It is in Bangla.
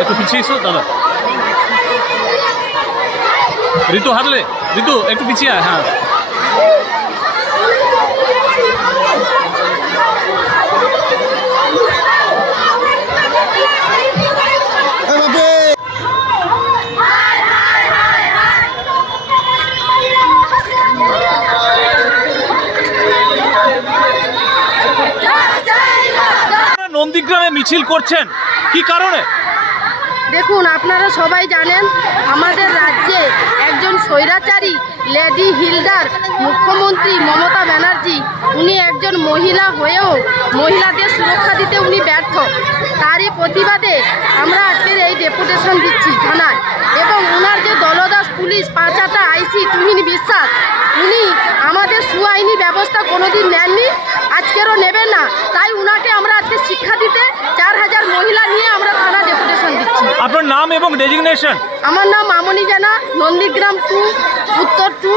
একটু পিছিয়ে এসো দাদা। ঋতু হাতলে ঋতু একটু পিছিয়ে হ্যাঁ। নন্দীগ্রামে মিছিল করছেন? কি কারণে? দেখুন, আপনারা সবাই জানেন, আমাদের রাজ্যে একজন স্বৈরাচারী, লেডি হিলডার মুখ্যমন্ত্রী মমতা ব্যানার্জি, উনি একজন মহিলা হয়েও মহিলাদের সুরক্ষা দিতে উনি ব্যর্থ। তারই প্রতিবাদে আমরা আজকের এই ডেপুটেশন দিচ্ছি থানায়। এবং ওনার যে দলদাস পুলিশ পাঁচাটা আইসি তুহিন বিশ্বাস, উনি আমাদের ব্যবস্থা কোনোদিন নেননি আজকেরও নেবেন না। তাই উনাকে আমরা আজকে শিক্ষা দিতে চার হাজার মহিলা নিয়ে আমরা থানা ডেপুটেশন দিচ্ছি। আপনার নাম এবং ডেজিগনেশন? আমার নাম মামনি জানা নন্দীগ্রাম টু উত্তর টু